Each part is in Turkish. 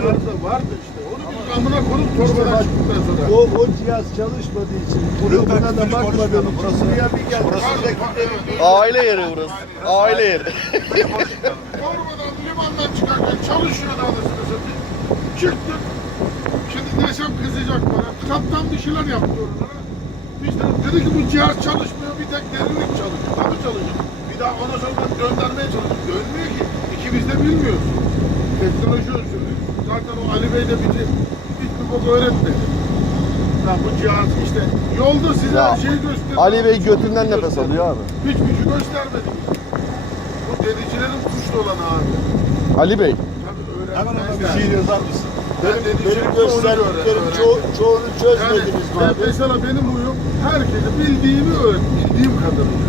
cihaz da vardı işte. Onu biz amına konup torbadan çıktıktan sonra. O cihaz çalışmadığı için buna da bakmadığım için buraya bir geldim. Aile yeri burası. Aile yeri. Torbadan limandan çıkarken çalışıyordu anasını satayım. Çıktık. Şimdi desem kızacak bana. Kaptan bir şeyler yaptı onlara. Biz de dedi ki bu cihaz çalışmıyor, bir tek derinlik çalışıyor. Tabii çalışıyor. Bir daha ona sonra göndermeye çalışıyor. Dönmüyor ki. İkimiz de bilmiyoruz. Teknoloji usulü. Zaten o Ali Bey de bizi hiçbir bok öğretmedi. Ya bu cihaz işte yolda size Ya, her şeyi gösteriyor. Ali Bey götünden nefes alıyor abi. Hiçbir şey göstermedi. Bu dedicilerin kuşlu olan abi. Ali Bey. Tabii Hemen ona bir öğrenmezler. şiir yazar mısın? Ben Benim gösterdiklerim çoğunu çözmediniz mi ben abi? mesela benim huyum herkese bildiğimi öğret, bildiğim kadarıyla.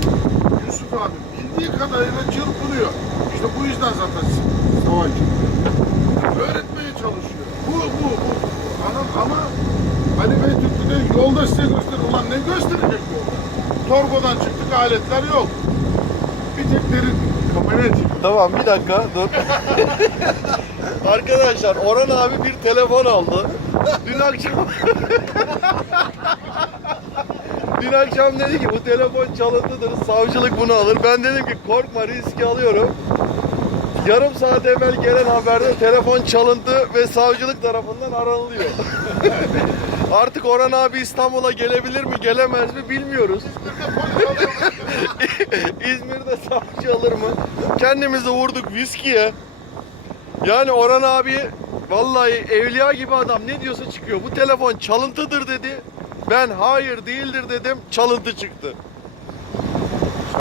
Yusuf abi bildiği kadarıyla çırpınıyor. İşte bu yüzden zaten savaş çıkıyor. Öğretmeye çalışıyor. Bu. Ama Ali Bey tuttu dedi yolda size gösterir. Ulan ne gösterecek yolda? Torbadan çıktık aletler yok. Bir tek derin kamera çıktı. Tamam bir dakika dur. Arkadaşlar Orhan abi bir telefon aldı. Dün akşam Dün akşam dedi ki bu telefon çalıntıdır, savcılık bunu alır. Ben dedim ki korkma, riski alıyorum. Yarım saat evvel gelen haberde telefon çalıntı ve savcılık tarafından aranılıyor. Artık Orhan abi İstanbul'a gelebilir mi gelemez mi bilmiyoruz. İzmir'de savcı alır mı? Kendimizi vurduk viskiye. Yani Orhan abi vallahi evliya gibi adam, ne diyorsa çıkıyor. Bu telefon çalıntıdır dedi. Ben hayır değildir dedim, çalıntı çıktı.